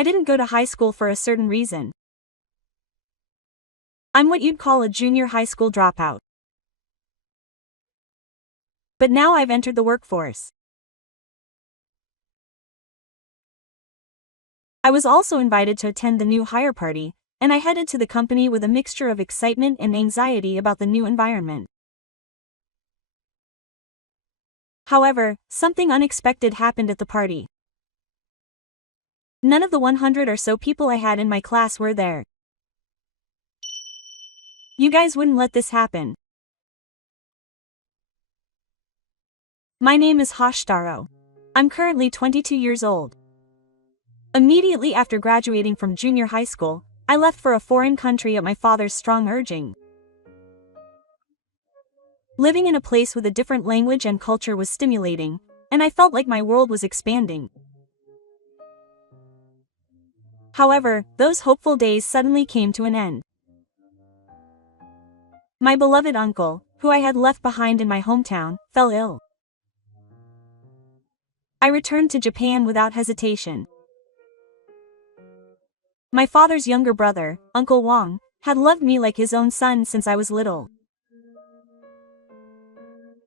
I didn't go to high school for a certain reason. I'm what you'd call a junior high school dropout. But now I've entered the workforce. I was also invited to attend the new hire party, and I headed to the company with a mixture of excitement and anxiety about the new environment. However, something unexpected happened at the party. None of the 100 or so people I had in my class were there. You guys wouldn't let this happen. My name is Hoshtaro. I'm currently 22 years old. Immediately after graduating from junior high school, I left for a foreign country at my father's strong urging. Living in a place with a different language and culture was stimulating, and I felt like my world was expanding. However, those hopeful days suddenly came to an end. My beloved uncle, who I had left behind in my hometown, fell ill. I returned to Japan without hesitation. My father's younger brother, Uncle Wong, had loved me like his own son since I was little.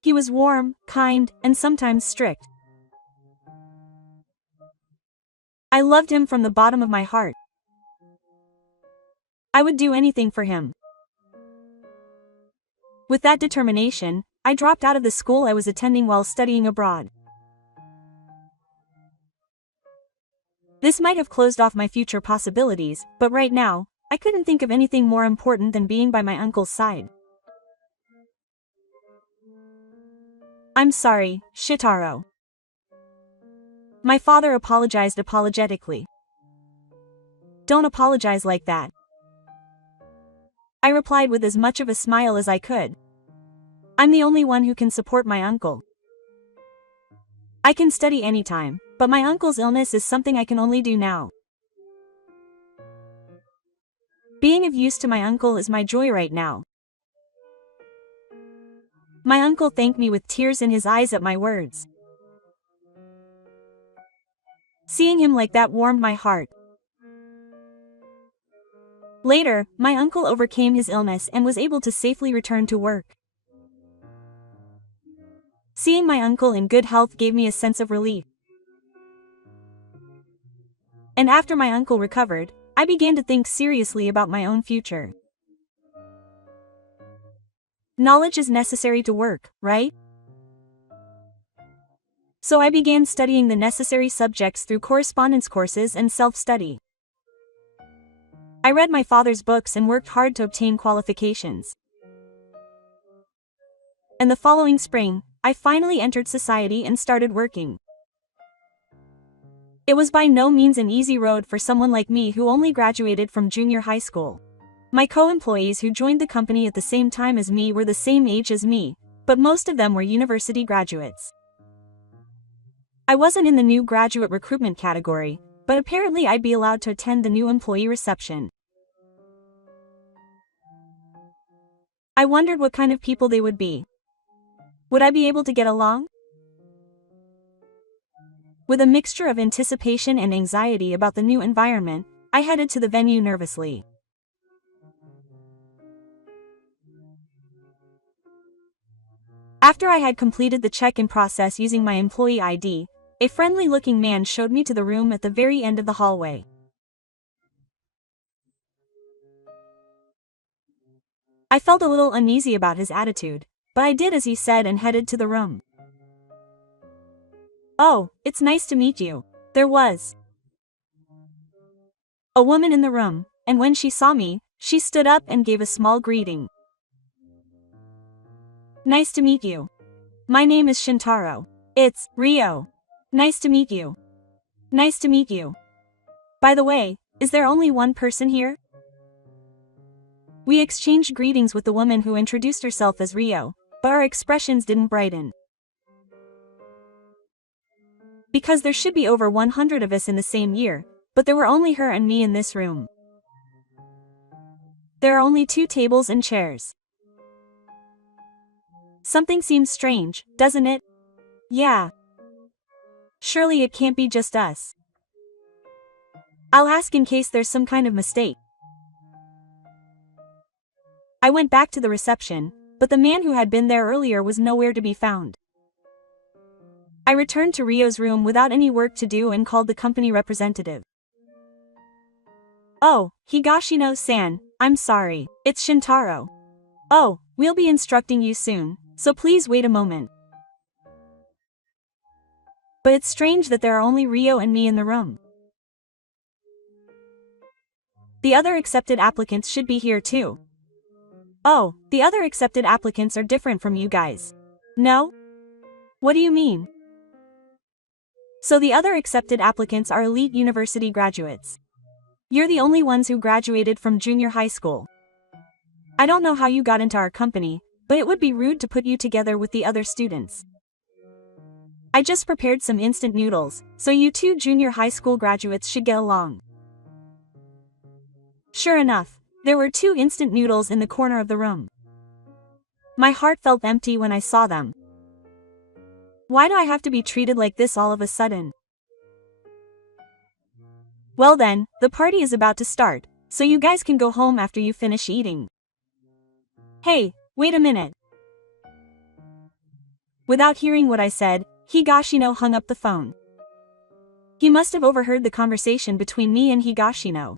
He was warm, kind, and sometimes strict. I loved him from the bottom of my heart. I would do anything for him. With that determination, I dropped out of the school I was attending while studying abroad. This might have closed off my future possibilities, but right now, I couldn't think of anything more important than being by my uncle's side. I'm sorry, Shitaro. My father apologized apologetically. Don't apologize like that. I replied with as much of a smile as I could. I'm the only one who can support my uncle. I can study anytime, but my uncle's illness is something I can only do now. Being of use to my uncle is my joy right now. My uncle thanked me with tears in his eyes at my words. Seeing him like that warmed my heart. Later, my uncle overcame his illness and was able to safely return to work. Seeing my uncle in good health gave me a sense of relief. And after my uncle recovered, I began to think seriously about my own future. Knowledge is necessary to work, right? So I began studying the necessary subjects through correspondence courses and self-study. I read my father's books and worked hard to obtain qualifications. And the following spring, I finally entered society and started working. It was by no means an easy road for someone like me who only graduated from junior high school. My co-employees who joined the company at the same time as me were the same age as me, but most of them were university graduates. I wasn't in the new graduate recruitment category, but apparently I'd be allowed to attend the new employee reception. I wondered what kind of people they would be. Would I be able to get along? With a mixture of anticipation and anxiety about the new environment, I headed to the venue nervously. After I had completed the check-in process using my employee ID, a friendly-looking man showed me to the room at the very end of the hallway. I felt a little uneasy about his attitude, but I did as he said and headed to the room. Oh, it's nice to meet you. There was a woman in the room, and when she saw me, she stood up and gave a small greeting. Nice to meet you. My name is Shintaro. It's Rio. Nice to meet you. Nice to meet you. By the way, is there only one person here? We exchanged greetings with the woman who introduced herself as Rio, but our expressions didn't brighten. Because there should be over 100 of us in the same year, but there were only her and me in this room. There are only 2 tables and chairs. Something seems strange, doesn't it? Yeah. Surely it can't be just us. I'll ask in case there's some kind of mistake. I went back to the reception, but the man who had been there earlier was nowhere to be found. I returned to Ryo's room without any work to do and called the company representative. Oh, Higashino-san, I'm sorry, it's Shintaro. Oh, we'll be instructing you soon, so please wait a moment. But it's strange that there are only Ryo and me in the room. The other accepted applicants should be here too. Oh, the other accepted applicants are different from you guys. No? What do you mean? So the other accepted applicants are elite university graduates. You're the only ones who graduated from junior high school. I don't know how you got into our company, but it would be rude to put you together with the other students. I just prepared some instant noodles, so you two junior high school graduates should get along. Sure enough, there were 2 instant noodles in the corner of the room. My heart felt empty when I saw them. Why do I have to be treated like this all of a sudden? Well then, the party is about to start, so you guys can go home after you finish eating. Hey, wait a minute. Without hearing what I said, Higashino hung up the phone. He must have overheard the conversation between me and Higashino.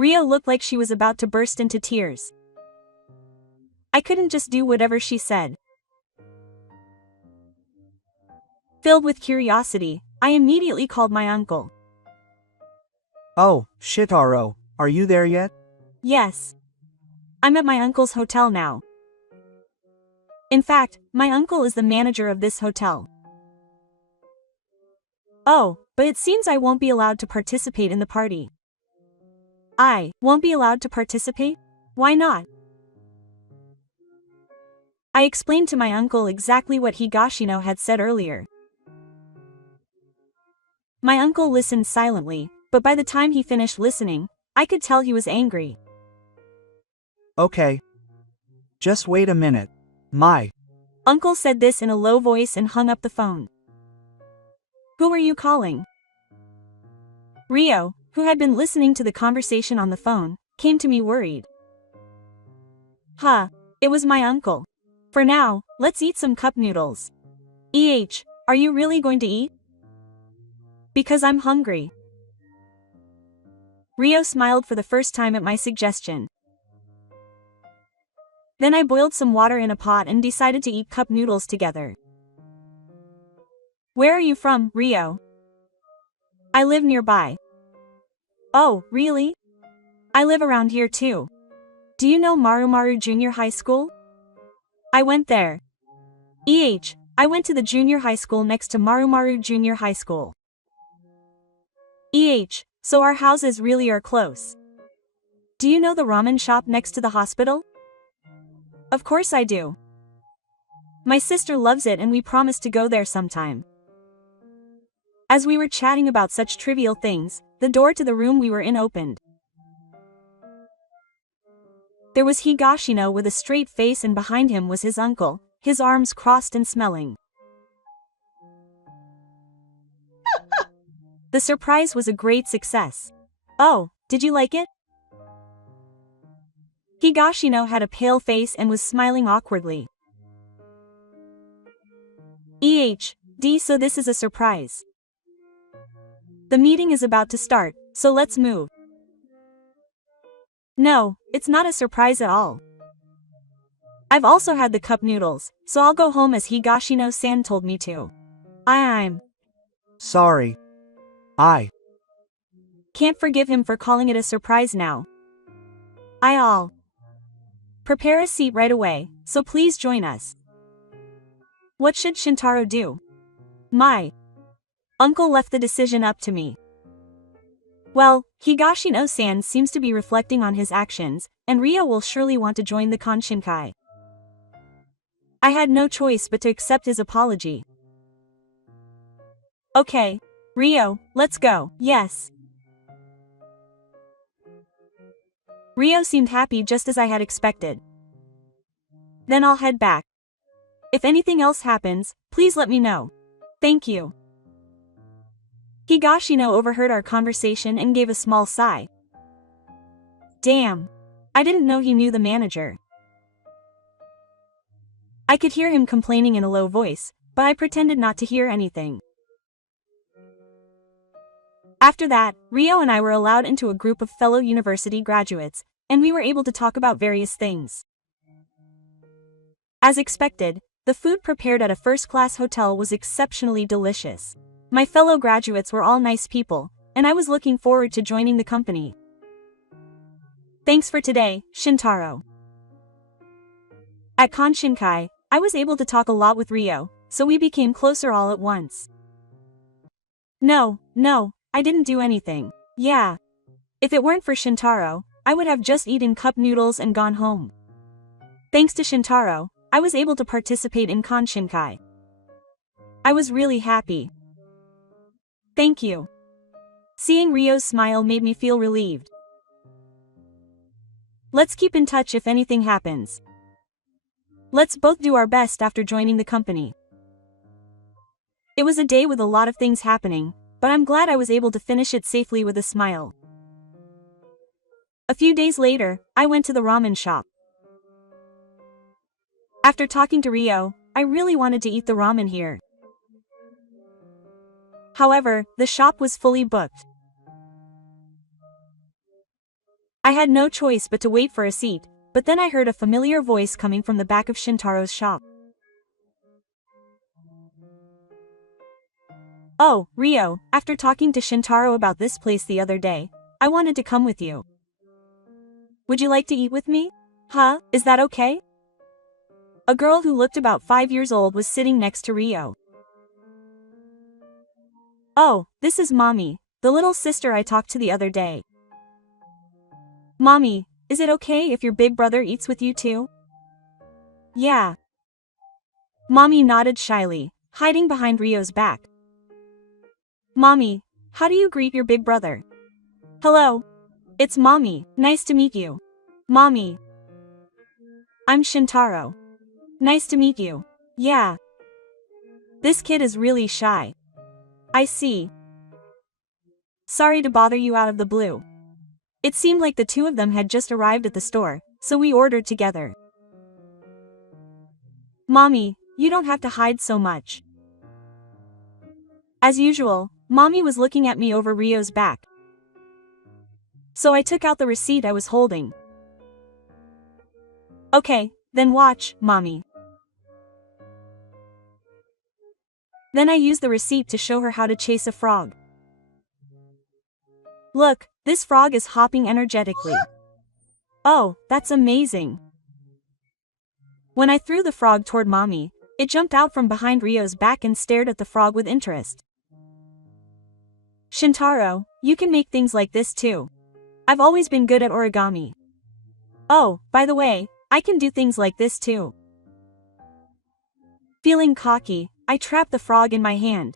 Ryo looked like she was about to burst into tears. I couldn't just do whatever she said. Filled with curiosity, I immediately called my uncle. Oh, Shitaro, are you there yet? Yes. I'm at my uncle's hotel now. In fact, my uncle is the manager of this hotel. Oh, but it seems I won't be allowed to participate in the party. I won't be allowed to participate? Why not? I explained to my uncle exactly what Higashino had said earlier. My uncle listened silently, but by the time he finished listening, I could tell he was angry. Okay. Just wait a minute. My uncle said this in a low voice and hung up the phone. Who are you calling? Ryo, who had been listening to the conversation on the phone, came to me worried. Huh, it was my uncle. For now, let's eat some cup noodles. Are you really going to eat? Because I'm hungry. Ryo smiled for the first time at my suggestion. Then I boiled some water in a pot and decided to eat cup noodles together. Where are you from, Ryo? I live nearby. Oh, really? I live around here too. Do you know Marumaru Junior High School? I went there. I went to the junior high school next to Marumaru Junior High School. So our houses really are close. Do you know the ramen shop next to the hospital? Of course I do. My sister loves it and we promised to go there sometime. As we were chatting about such trivial things, the door to the room we were in opened. There was Higashino with a straight face and behind him was his uncle, his arms crossed and smelling. The surprise was a great success. Oh, did you like it? Higashino had a pale face and was smiling awkwardly. So this is a surprise. The meeting is about to start, so let's move. No, it's not a surprise at all. I've also had the cup noodles, so I'll go home as Higashino-san told me to. I'm sorry. I can't forgive him for calling it a surprise now. I'll prepare a seat right away, so please join us. What should Shintaro do? My uncle left the decision up to me. Well, Higashino-san seems to be reflecting on his actions, and Ryo will surely want to join the Konshinkai. I had no choice but to accept his apology. Okay, Ryo, let's go. Yes. Ryo seemed happy just as I had expected. Then I'll head back. If anything else happens, please let me know. Thank you. Higashino overheard our conversation and gave a small sigh. Damn. I didn't know he knew the manager. I could hear him complaining in a low voice, but I pretended not to hear anything. After that, Rio and I were allowed into a group of fellow university graduates, and we were able to talk about various things. As expected, the food prepared at a first-class hotel was exceptionally delicious. My fellow graduates were all nice people, and I was looking forward to joining the company. Thanks for today, Shintaro. At Konshinkai, I was able to talk a lot with Rio, so we became closer all at once. No, I didn't do anything. Yeah. If it weren't for Shintaro, I would have just eaten cup noodles and gone home. Thanks to Shintaro, I was able to participate in Konshinkai. I was really happy. Thank you. Seeing Rio's smile made me feel relieved. Let's keep in touch if anything happens. Let's both do our best after joining the company. It was a day with a lot of things happening, but I'm glad I was able to finish it safely with a smile. A few days later, I went to the ramen shop. After talking to Rio, I really wanted to eat the ramen here. However, the shop was fully booked. I had no choice but to wait for a seat, but then I heard a familiar voice coming from the back of Shintaro's shop. Oh, Rio, after talking to Shintaro about this place the other day, I wanted to come with you. Would you like to eat with me? Huh, is that okay? A girl who looked about 5 years old was sitting next to Rio. Oh, this is Mommy, the little sister I talked to the other day. Mommy, is it okay if your big brother eats with you too? Yeah. Mommy nodded shyly, hiding behind Rio's back. Mommy, how do you greet your big brother? Hello. It's Mommy, nice to meet you. Mommy. I'm Shintaro. Nice to meet you. Yeah. This kid is really shy. I see. Sorry to bother you out of the blue. It seemed like the two of them had just arrived at the store, so we ordered together. Mommy, you don't have to hide so much. As usual, Mommy was looking at me over Rio's back. So I took out the receipt I was holding. Okay, then watch, Mommy. Then I used the receipt to show her how to chase a frog. Look, this frog is hopping energetically. Oh, that's amazing. When I threw the frog toward Mommy, it jumped out from behind Rio's back and stared at the frog with interest. Shintaro, you can make things like this too. I've always been good at origami. Oh, by the way, I can do things like this too. Feeling cocky, I trapped the frog in my hand.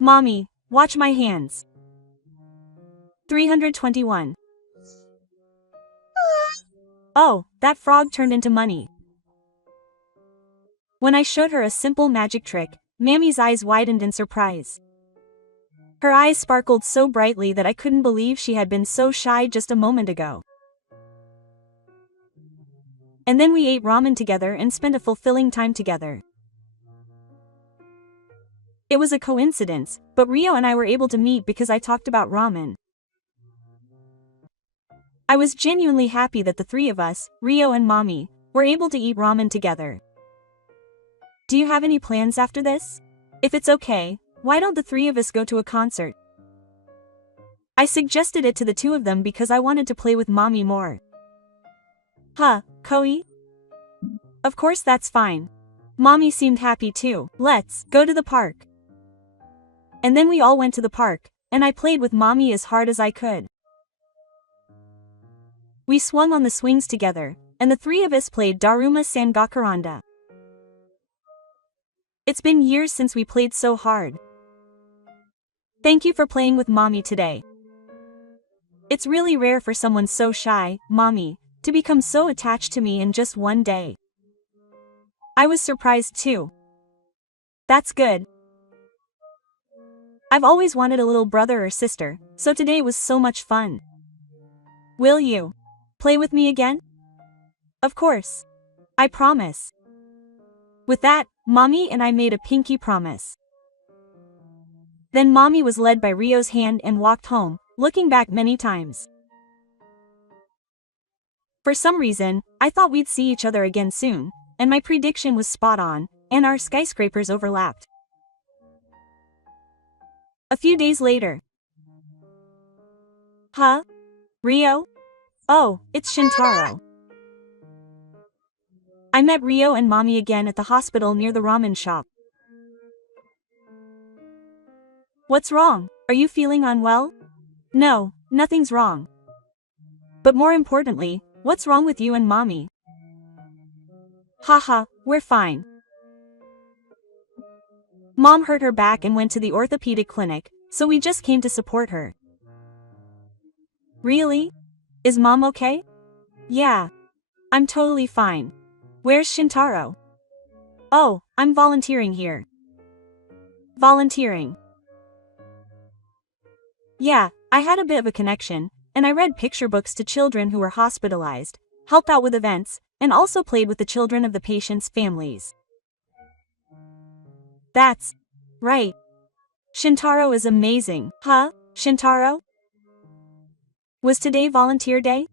Mommy, watch my hands. 321. Oh, that frog turned into money. When I showed her a simple magic trick, Mammy's eyes widened in surprise. Her eyes sparkled so brightly that I couldn't believe she had been so shy just a moment ago. And then we ate ramen together and spent a fulfilling time together. It was a coincidence, but Rio and I were able to meet because I talked about ramen. I was genuinely happy that the three of us, Rio and Mommy, were able to eat ramen together. Do you have any plans after this? If it's okay, why don't the three of us go to a concert? I suggested it to the two of them because I wanted to play with Mommy more. Huh, Koi? Of course that's fine. Mommy seemed happy too. Let's go to the park. And then we all went to the park, and I played with Mommy as hard as I could. We swung on the swings together, and the three of us played Daruma Sangakuranda. It's been years since we played so hard. Thank you for playing with Mommy today. It's really rare for someone so shy, Mommy, to become so attached to me in just one day. I was surprised too. That's good. I've always wanted a little brother or sister, so today was so much fun. Will you play with me again? Of course. I promise. With that, Mommy and I made a pinky promise. Then Mommy was led by Rio's hand and walked home, looking back many times. For some reason, I thought we'd see each other again soon, and my prediction was spot on, and our skyscrapers overlapped. A few days later. Huh? Rio? Oh, it's Shintaro. I met Rio and Mommy again at the hospital near the ramen shop. What's wrong? Are you feeling unwell? No, nothing's wrong. But more importantly, what's wrong with you and Mommy? Haha, we're fine. Mom hurt her back and went to the orthopedic clinic, so we just came to support her. Really? Is Mom okay? Yeah. I'm totally fine. Where's Shintaro? Oh, I'm volunteering here. Volunteering. Yeah, I had a bit of a connection, and I read picture books to children who were hospitalized, helped out with events, and also played with the children of the patients' families. That's right. Shintaro is amazing. Huh, Shintaro? Was today volunteer day?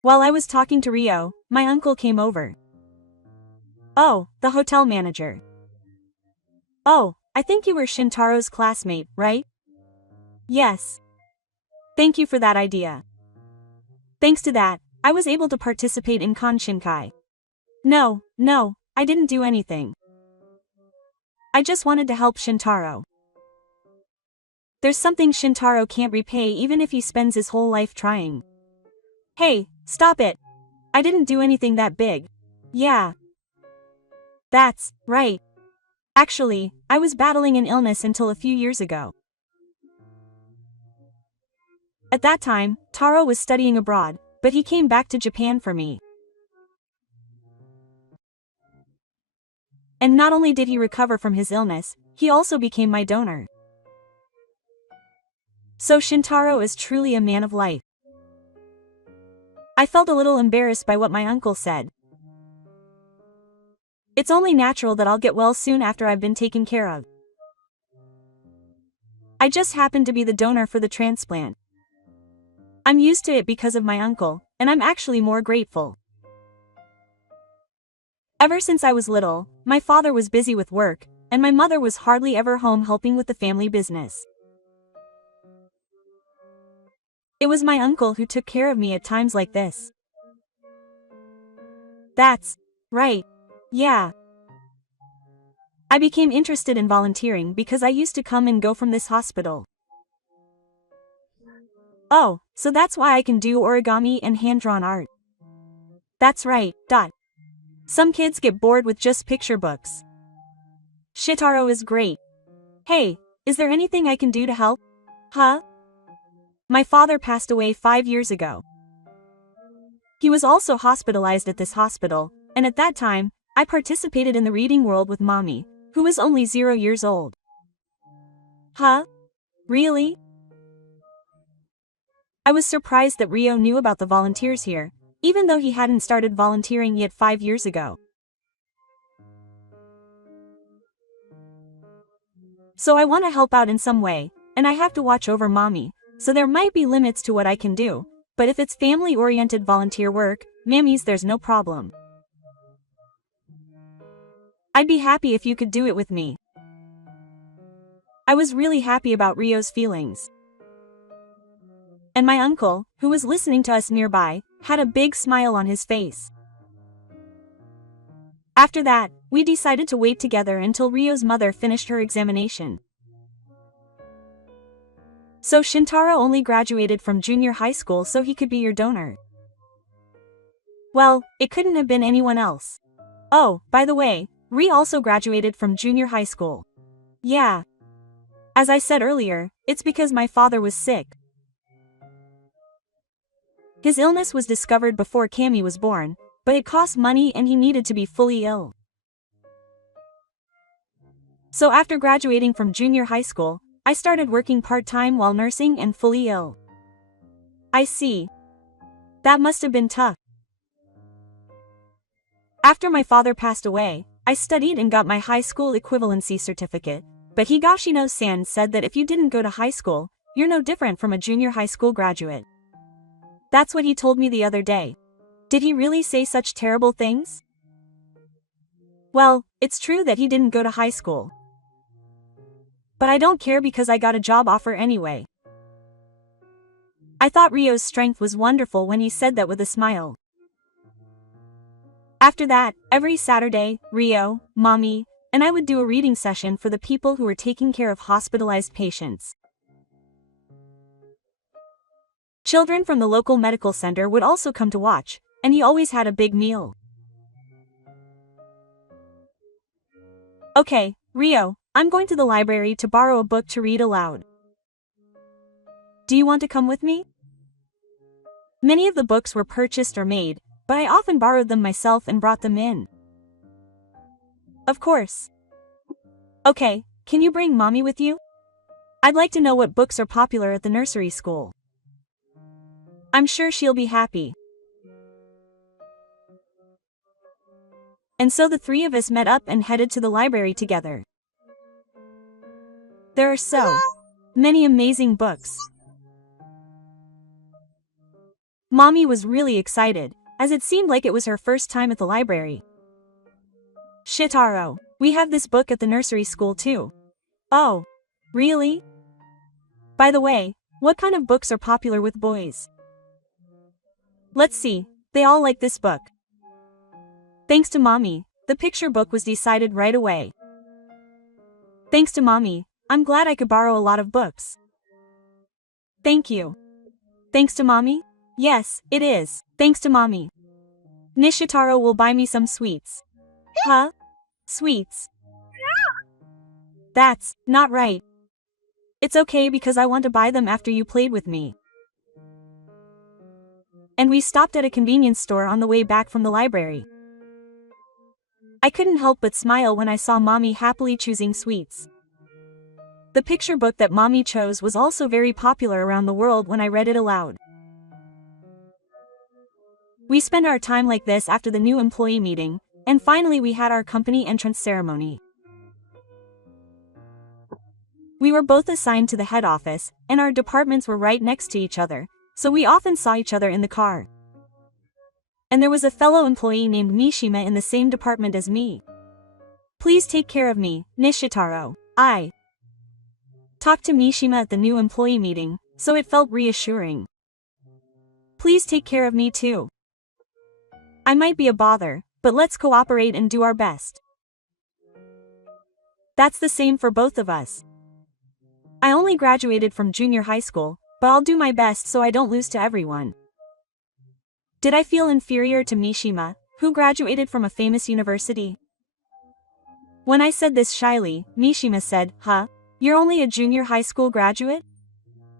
While I was talking to Rio, my uncle came over. Oh, the hotel manager. Oh, I think you were Shintaro's classmate, right? Yes. Thank you for that idea. Thanks to that, I was able to participate in Konshinkai. No, I didn't do anything. I just wanted to help Shintaro. There's something Shintaro can't repay even if he spends his whole life trying. Hey, stop it. I didn't do anything that big. Yeah. That's right. Actually, I was battling an illness until a few years ago. At that time, Taro was studying abroad, but he came back to Japan for me. And not only did he recover from his illness, he also became my donor. So Shintaro is truly a man of life. I felt a little embarrassed by what my uncle said. It's only natural that I'll get well soon after I've been taken care of. I just happened to be the donor for the transplant. I'm used to it because of my uncle, and I'm actually more grateful. Ever since I was little, my father was busy with work, and my mother was hardly ever home helping with the family business. It was my uncle who took care of me at times like this. That's right. Yeah. I became interested in volunteering because I used to come and go from this hospital. Oh, so that's why I can do origami and hand-drawn art. That's right. Some kids get bored with just picture books. Shitaro is great. Hey, is there anything I can do to help? Huh? My father passed away 5 years ago. He was also hospitalized at this hospital, and at that time, I participated in the reading world with Mommy, who was only 0 years old. Huh? Really? I was surprised that Rio knew about the volunteers here, even though he hadn't started volunteering yet 5 years ago. So I want to help out in some way, and I have to watch over Mommy, so there might be limits to what I can do, but if it's family-oriented volunteer work, mammies, there's no problem. I'd be happy if you could do it with me. I was really happy about Rio's feelings. And my uncle, who was listening to us nearby, had a big smile on his face. After that, we decided to wait together until Rio's mother finished her examination. So Shintaro only graduated from junior high school so he could be your donor. Well, it couldn't have been anyone else. Oh, by the way, Ri also graduated from junior high school. Yeah. As I said earlier, it's because my father was sick. His illness was discovered before Cammy was born, but it cost money and he needed to be fully ill. So after graduating from junior high school, I started working part-time while nursing and fully ill. I see. That must have been tough. After my father passed away, I studied and got my high school equivalency certificate, but Higashino-san said that if you didn't go to high school, you're no different from a junior high school graduate. That's what he told me the other day. Did he really say such terrible things? Well, it's true that he didn't go to high school. But I don't care because I got a job offer anyway. I thought Ryo's strength was wonderful when he said that with a smile. After that, every Saturday, Ryo, Mommy, and I would do a reading session for the people who were taking care of hospitalized patients. Children from the local medical center would also come to watch, and he always had a big meal. Okay, Ryo, I'm going to the library to borrow a book to read aloud. Do you want to come with me? Many of the books were purchased or made, but I often borrowed them myself and brought them in. Of course. Okay, can you bring Mommy with you? I'd like to know what books are popular at the nursery school. I'm sure she'll be happy. And so the three of us met up and headed to the library together. There are so many amazing books. Mommy was really excited, as it seemed like it was her first time at the library. Shitaro, we have this book at the nursery school too. Oh, really? By the way, what kind of books are popular with boys? Let's see, they all like this book. Thanks to Mommy, the picture book was decided right away. Thanks to Mommy, I'm glad I could borrow a lot of books. Thank you. Thanks to Mommy? Yes, it is. Thanks to Mommy. Nishitaro will buy me some sweets. Huh? Sweets? That's not right. It's okay because I want to buy them after you played with me. And we stopped at a convenience store on the way back from the library. I couldn't help but smile when I saw Mommy happily choosing sweets. The picture book that Mommy chose was also very popular around the world when I read it aloud. We spent our time like this after the new employee meeting, and finally we had our company entrance ceremony. We were both assigned to the head office, and our departments were right next to each other, so we often saw each other in the car. And there was a fellow employee named Mishima in the same department as me. Please take care of me, Nishitaro. I talked to Mishima at the new employee meeting, so it felt reassuring. Please take care of me too. I might be a bother, but let's cooperate and do our best. That's the same for both of us. I only graduated from junior high school, but I'll do my best so I don't lose to everyone. Did I feel inferior to Mishima, who graduated from a famous university? When I said this shyly, Mishima said, "Huh? You're only a junior high school graduate?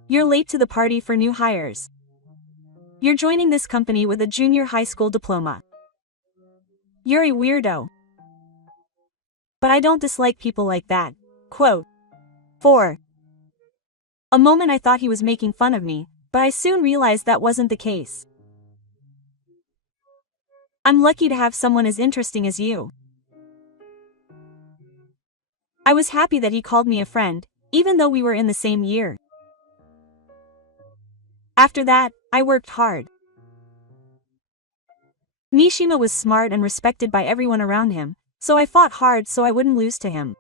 You're late to the party for new hires. You're joining this company with a junior high school diploma. You're a weirdo." But I don't dislike people like that. Quote. 4. A moment I thought he was making fun of me, but I soon realized that wasn't the case. I'm lucky to have someone as interesting as you. I was happy that he called me a friend, even though we were in the same year. After that, I worked hard. Mishima was smart and respected by everyone around him, so I fought hard so I wouldn't lose to him.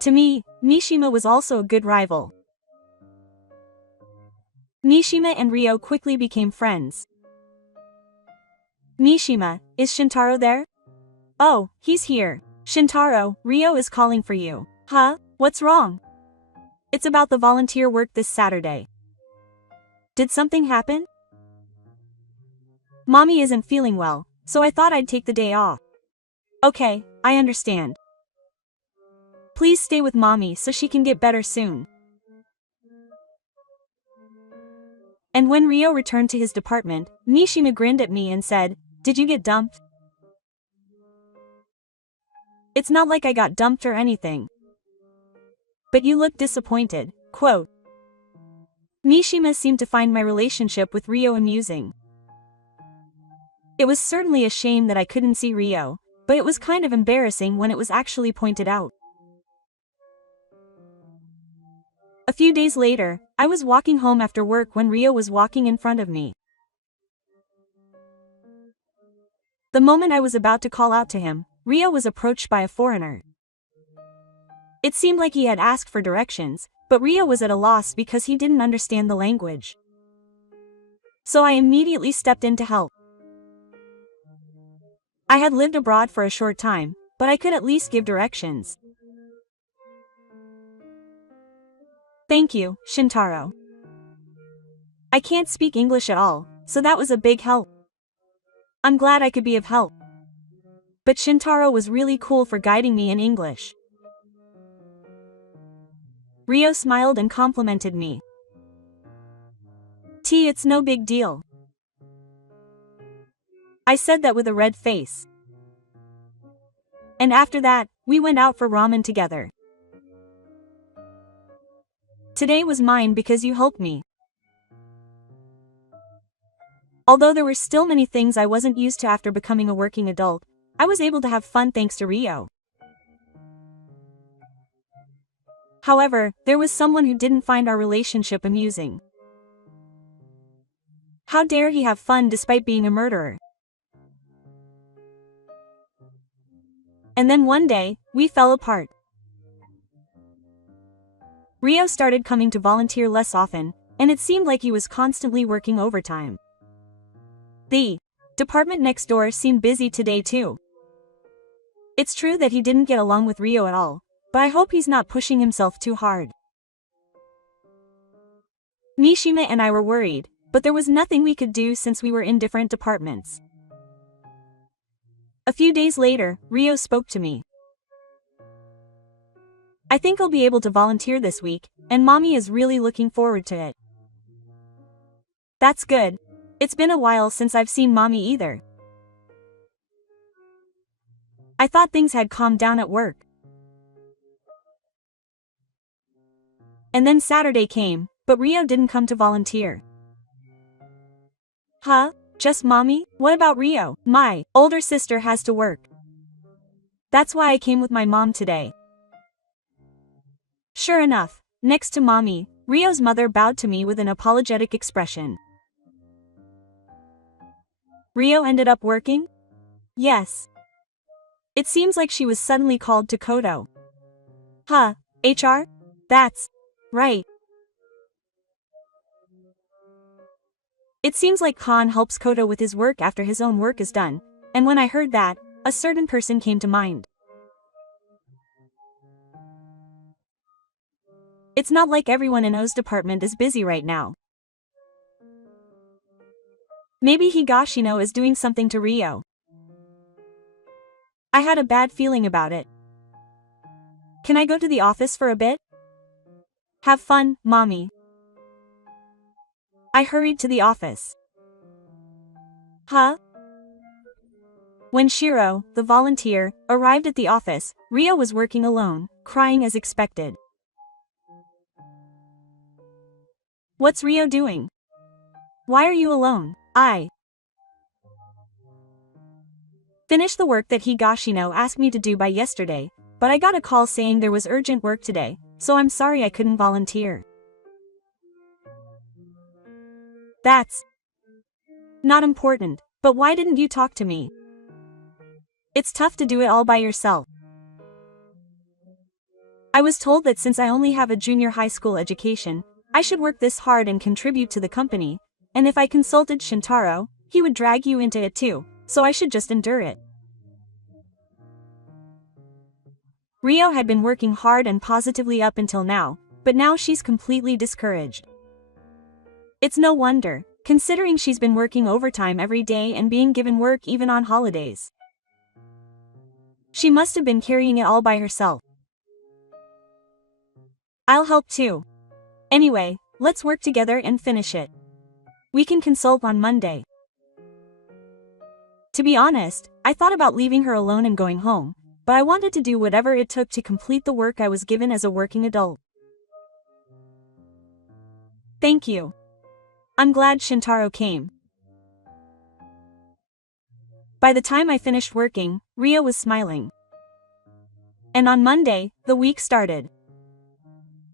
To me, Mishima was also a good rival. Mishima and Ryo quickly became friends. Mishima, is Shintaro there? Oh, he's here. Shintaro, Ryo is calling for you. Huh? What's wrong? It's about the volunteer work this Saturday. Did something happen? Mommy isn't feeling well, so I thought I'd take the day off. Okay, I understand. Please stay with Mommy so she can get better soon. And when Ryo returned to his department, Mishima grinned at me and said, "Did you get dumped?" It's not like I got dumped or anything. But you look disappointed. Quote. Mishima seemed to find my relationship with Rio amusing. It was certainly a shame that I couldn't see Rio, but it was kind of embarrassing when it was actually pointed out. A few days later, I was walking home after work when Rio was walking in front of me. The moment I was about to call out to him, Rio was approached by a foreigner. It seemed like he had asked for directions, but Rio was at a loss because he didn't understand the language. So I immediately stepped in to help. I had lived abroad for a short time, but I could at least give directions. Thank you, Shintaro. I can't speak English at all, so that was a big help. I'm glad I could be of help. But Shintaro was really cool for guiding me in English. Rio smiled and complimented me. It's no big deal. I said that with a red face. And after that, we went out for ramen together. Today was mine because you helped me. Although there were still many things I wasn't used to after becoming a working adult, I was able to have fun thanks to Rio. However, there was someone who didn't find our relationship amusing. How dare he have fun despite being a murderer? And then one day, we fell apart. Rio started coming to volunteer less often, and it seemed like he was constantly working overtime. The department next door seemed busy today too. It's true that he didn't get along with Rio at all, but I hope he's not pushing himself too hard. Mishima and I were worried, but there was nothing we could do since we were in different departments. A few days later, Rio spoke to me. I think I'll be able to volunteer this week, and Mommy is really looking forward to it. That's good. It's been a while since I've seen Mommy either. I thought things had calmed down at work. And then Saturday came, but Rio didn't come to volunteer. Huh? Just Mommy? What about Rio? My older sister has to work. That's why I came with my mom today. Sure enough, next to Mommy, Rio's mother bowed to me with an apologetic expression. Rio ended up working? Yes. It seems like she was suddenly called to Kodo. Huh, HR? That's right. It seems like Khan helps Kodo with his work after his own work is done, and when I heard that, a certain person came to mind. It's not like everyone in O's department is busy right now. Maybe Higashino is doing something to Rio. I had a bad feeling about it. Can I go to the office for a bit? Have fun, Mommy. I hurried to the office. Huh? When Shiro, the volunteer, arrived at the office, Rio was working alone, crying as expected. What's Rio doing? Why are you alone? I finished the work that Higashino asked me to do by yesterday, but I got a call saying there was urgent work today, so I'm sorry I couldn't volunteer. That's not important, but why didn't you talk to me? It's tough to do it all by yourself. I was told that since I only have a junior high school education, I should work this hard and contribute to the company, and if I consulted Shintaro, he would drag you into it too, so I should just endure it. Rio had been working hard and positively up until now, but now she's completely discouraged. It's no wonder, considering she's been working overtime every day and being given work even on holidays. She must have been carrying it all by herself. I'll help too. Anyway, let's work together and finish it. We can consult on Monday. To be honest, I thought about leaving her alone and going home, but I wanted to do whatever it took to complete the work I was given as a working adult. Thank you. I'm glad Shintaro came. By the time I finished working, Rio was smiling. And on Monday, the week started.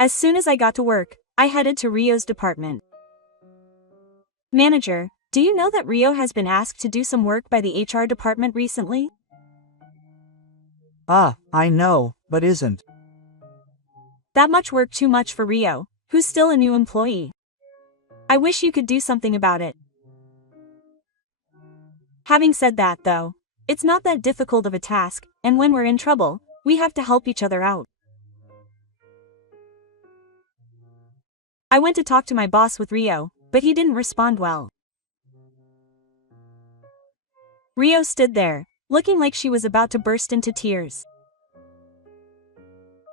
As soon as I got to work, I headed to Rio's department. Manager, do you know that Rio has been asked to do some work by the HR department recently? I know, but isn't that much work too much for Rio, who's still a new employee? I wish you could do something about it. Having said that though, it's not that difficult of a task, and when we're in trouble, we have to help each other out. I went to talk to my boss with Rio, but he didn't respond well. Rio stood there, looking like she was about to burst into tears.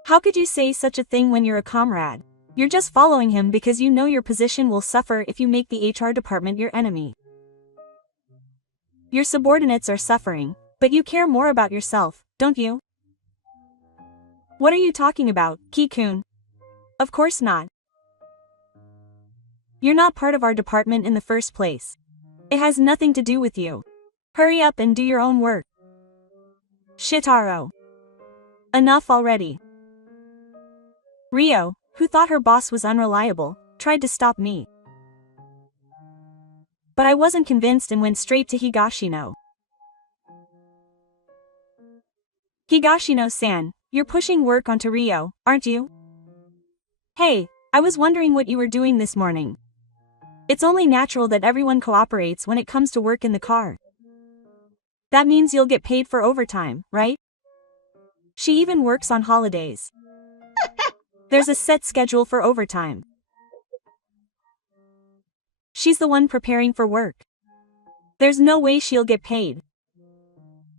How could you say such a thing when you're a comrade? You're just following him because you know your position will suffer if you make the HR department your enemy. Your subordinates are suffering, but you care more about yourself, don't you? What are you talking about, Ki-kun? Of course not. You're not part of our department in the first place. It has nothing to do with you. Hurry up and do your own work. Shitaro. Enough already. Rio, who thought her boss was unreliable, tried to stop me. But I wasn't convinced and went straight to Higashino. Higashino-san, you're pushing work onto Rio, aren't you? Hey, I was wondering what you were doing this morning. It's only natural that everyone cooperates when it comes to work in the car. That means you'll get paid for overtime, right? She even works on holidays. There's a set schedule for overtime. She's the one preparing for work. There's no way she'll get paid.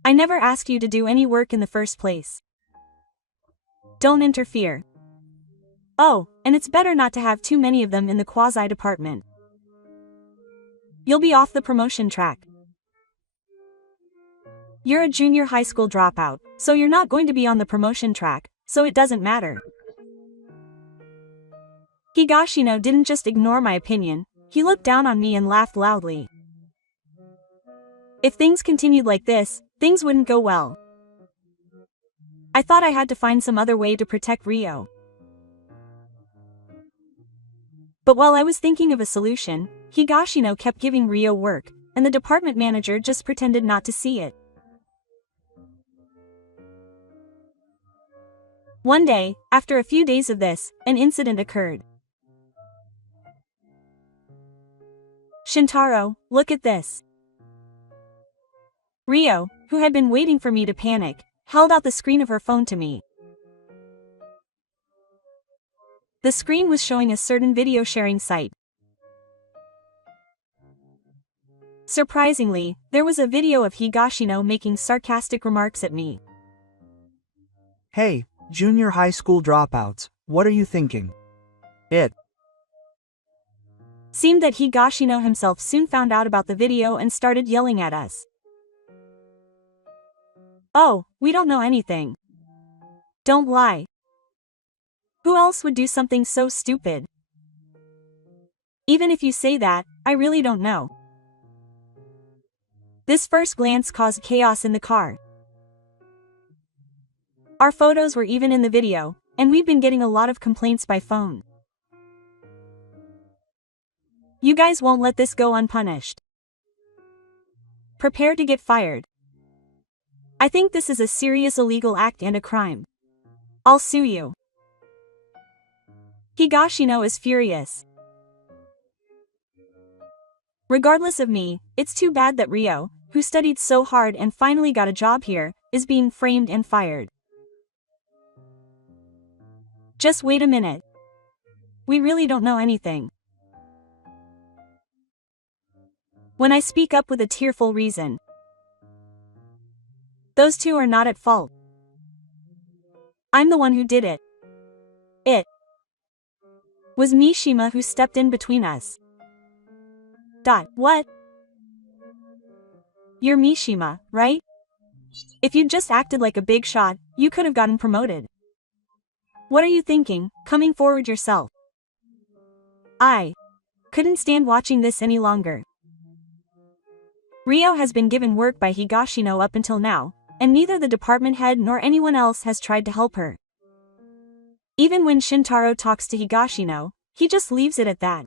I never asked you to do any work in the first place. Don't interfere. Oh, and it's better not to have too many of them in the quasi-department. You'll be off the promotion track. You're a junior high school dropout, so you're not going to be on the promotion track, so it doesn't matter. Higashino didn't just ignore my opinion, he looked down on me and laughed loudly. If things continued like this, things wouldn't go well. I thought I had to find some other way to protect Rio. But while I was thinking of a solution, Higashino kept giving Rio work, and the department manager just pretended not to see it. One day, after a few days of this, an incident occurred. Shintaro, look at this. Rio, who had been waiting for me to panic, held out the screen of her phone to me. The screen was showing a certain video sharing site. Surprisingly, there was a video of Higashino making sarcastic remarks at me. Hey, junior high school dropouts, what are you thinking? It seemed that Higashino himself soon found out about the video and started yelling at us. Oh, we don't know anything. Don't lie. Who else would do something so stupid? Even if you say that, I really don't know. This first glance caused chaos in the car. Our photos were even in the video, and we've been getting a lot of complaints by phone. You guys won't let this go unpunished. Prepare to get fired. I think this is a serious illegal act and a crime. I'll sue you. Higashino is furious. Regardless of me, it's too bad that Rio, who studied so hard and finally got a job here, is being framed and fired. Just wait a minute. We really don't know anything. When I speak up with a tearful reason, those two are not at fault. I'm the one who did it. It was Mishima who stepped in between us. What? You're Mishima, right? If you'd just acted like a big shot, you could have gotten promoted. What are you thinking, coming forward yourself? I couldn't stand watching this any longer. Rio has been given work by Higashino up until now, and neither the department head nor anyone else has tried to help her. Even when Shintaro talks to Higashino, he just leaves it at that.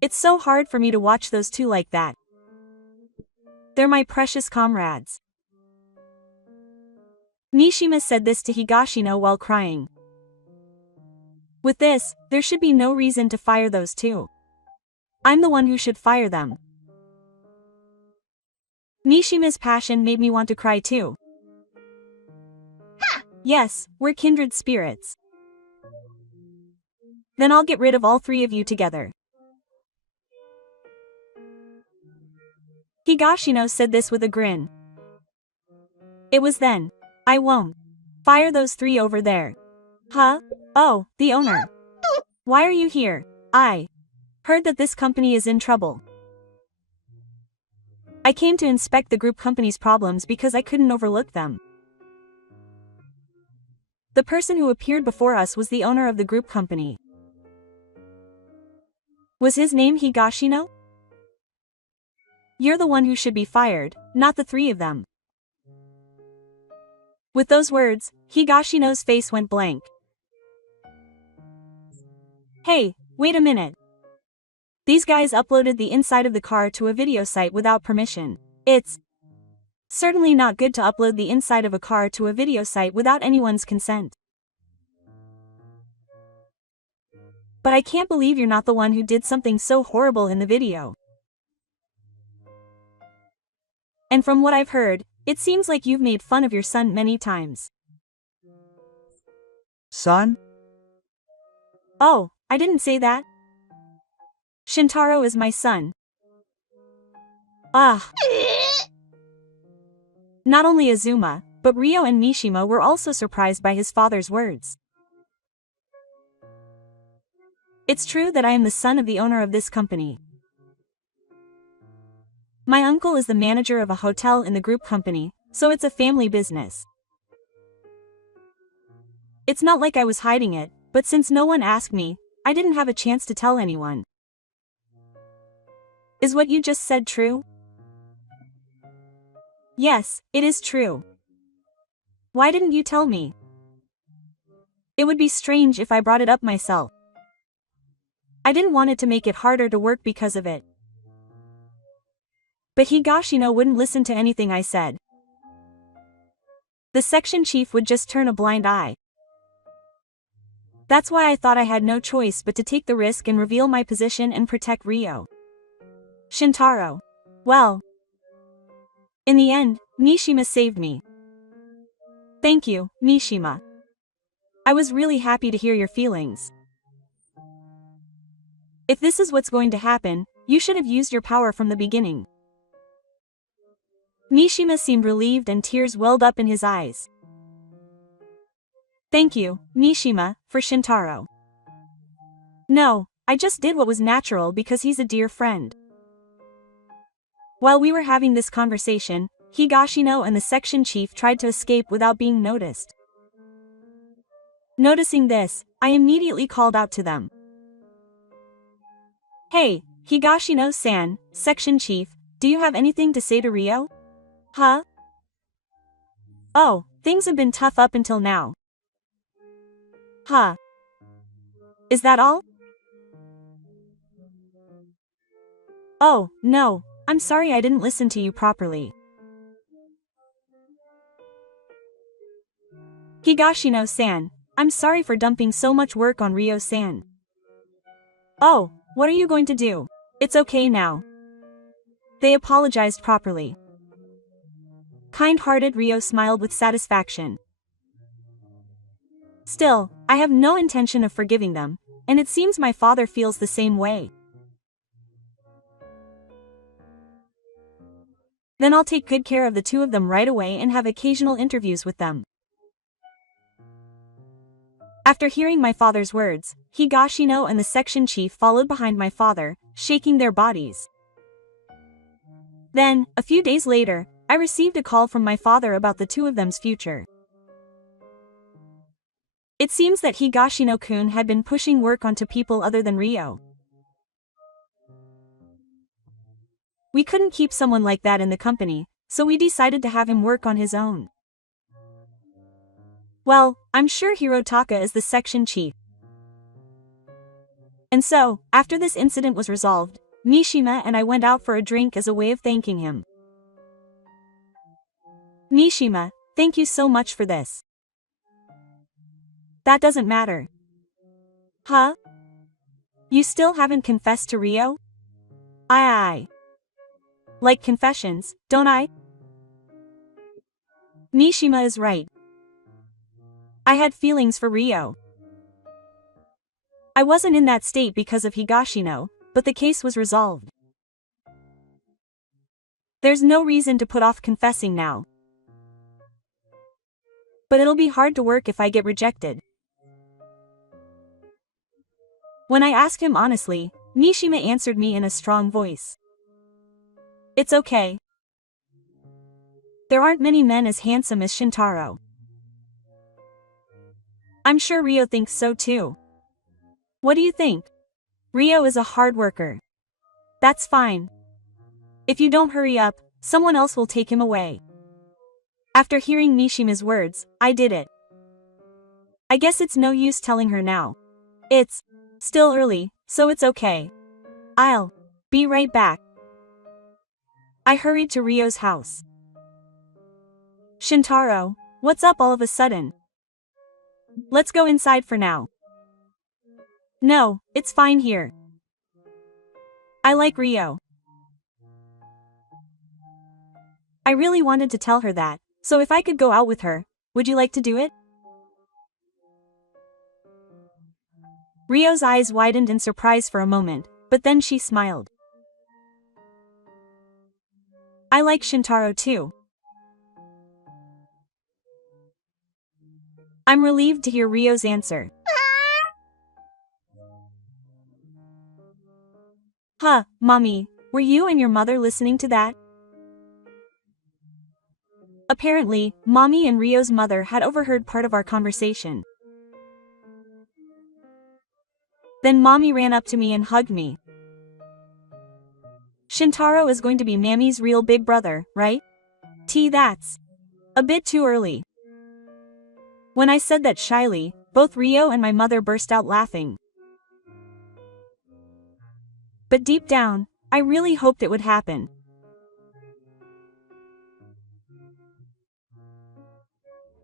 It's so hard for me to watch those two like that. They're my precious comrades. Mishima said this to Higashino while crying. With this, there should be no reason to fire those two. I'm the one who should fire them. Mishima's passion made me want to cry too. Yes, we're kindred spirits. Then I'll get rid of all three of you together. Higashino said this with a grin. It was then. I won't fire those three over there. Huh? Oh, the owner. Why are you here? I heard that this company is in trouble. I came to inspect the group company's problems because I couldn't overlook them. The person who appeared before us was the owner of the group company. Was his name Higashino? You're the one who should be fired, not the three of them. With those words, Higashino's face went blank. Hey, wait a minute. These guys uploaded the inside of the car to a video site without permission. It's certainly not good to upload the inside of a car to a video site without anyone's consent. But I can't believe you're not the one who did something so horrible in the video. And from what I've heard, it seems like you've made fun of your son many times. Son? Oh, I didn't say that. Shintaro is my son. Ah. Not only Azuma, but Rio and Mishima were also surprised by his father's words. It's true that I am the son of the owner of this company. My uncle is the manager of a hotel in the group company, so it's a family business. It's not like I was hiding it, but since no one asked me, I didn't have a chance to tell anyone. Is what you just said true? Yes, it is true. Why didn't you tell me? It would be strange if I brought it up myself. I didn't want it to make it harder to work because of it. But Higashino wouldn't listen to anything I said. The section chief would just turn a blind eye. That's why I thought I had no choice but to take the risk and reveal my position and protect Rio. Shintaro. Well. In the end, Mishima saved me. Thank you, Mishima. I was really happy to hear your feelings. If this is what's going to happen, you should have used your power from the beginning. Mishima seemed relieved and tears welled up in his eyes. Thank you, Mishima, for Shintaro. No, I just did what was natural because he's a dear friend. While we were having this conversation, Higashino and the section chief tried to escape without being noticed. Noticing this, I immediately called out to them. Hey, Higashino-san, section chief, do you have anything to say to Rio? Huh? Oh, things have been tough up until now. Huh? Is that all? Oh, no, I'm sorry I didn't listen to you properly. Higashino-san, I'm sorry for dumping so much work on Rio-san. Oh, what are you going to do? It's okay now. They apologized properly. Kind-hearted Rio smiled with satisfaction. Still, I have no intention of forgiving them, and it seems my father feels the same way. Then I'll take good care of the two of them right away and have occasional interviews with them. After hearing my father's words, Higashino and the section chief followed behind my father, shaking their bodies. Then, a few days later, I received a call from my father about the two of them's future. It seems that Higashino-kun had been pushing work onto people other than Ryo. We couldn't keep someone like that in the company, so we decided to have him work on his own. Well, I'm sure Hirotaka is the section chief. And so, after this incident was resolved, Mishima and I went out for a drink as a way of thanking him. Mishima, thank you so much for this. That doesn't matter. Huh? You still haven't confessed to Ryo? I like confessions, don't I? Mishima is right. I had feelings for Ryo. I wasn't in that state because of Higashino, but the case was resolved. There's no reason to put off confessing now. But it'll be hard to work if I get rejected. When I asked him honestly, Mishima answered me in a strong voice. It's okay. There aren't many men as handsome as Shintaro. I'm sure Ryo thinks so too. What do you think? Ryo is a hard worker. That's fine. If you don't hurry up, someone else will take him away. After hearing Mishima's words, I did it. I guess it's no use telling her now. It's still early, so it's okay. I'll be right back. I hurried to Ryo's house. Shintaro, what's up all of a sudden? Let's go inside for now. No, it's fine here. I like Ryo. I really wanted to tell her that, so if I could go out with her, would you like to do it? Ryo's eyes widened in surprise for a moment, but then she smiled. I like Shintaro too. I'm relieved to hear Ryo's answer. Huh, Mommy, were you and your mother listening to that? Apparently, Mommy and Ryo's mother had overheard part of our conversation. Then Mommy ran up to me and hugged me. Shintaro is going to be Mammy's real big brother, right? That's a bit too early. When I said that shyly, both Ryo and my mother burst out laughing. But deep down, I really hoped it would happen.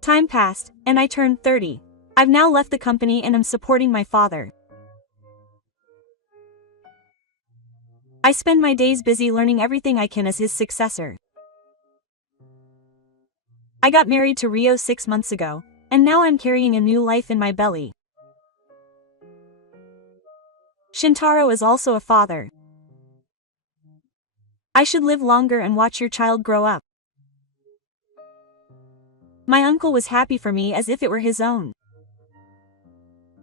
Time passed, and I turned 30. I've now left the company and am supporting my father. I spend my days busy learning everything I can as his successor. I got married to Ryo 6 months ago, and now I'm carrying a new life in my belly. Shintaro is also a father. I should live longer and watch your child grow up. My uncle was happy for me as if it were his own.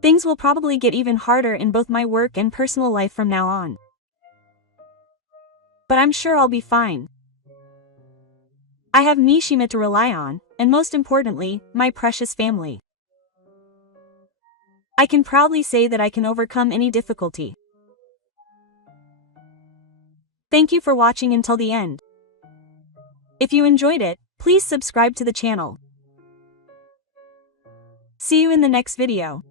Things will probably get even harder in both my work and personal life from now on. But I'm sure I'll be fine. I have Mishima to rely on, and most importantly, my precious family. I can proudly say that I can overcome any difficulty. Thank you for watching until the end. If you enjoyed it, please subscribe to the channel. See you in the next video.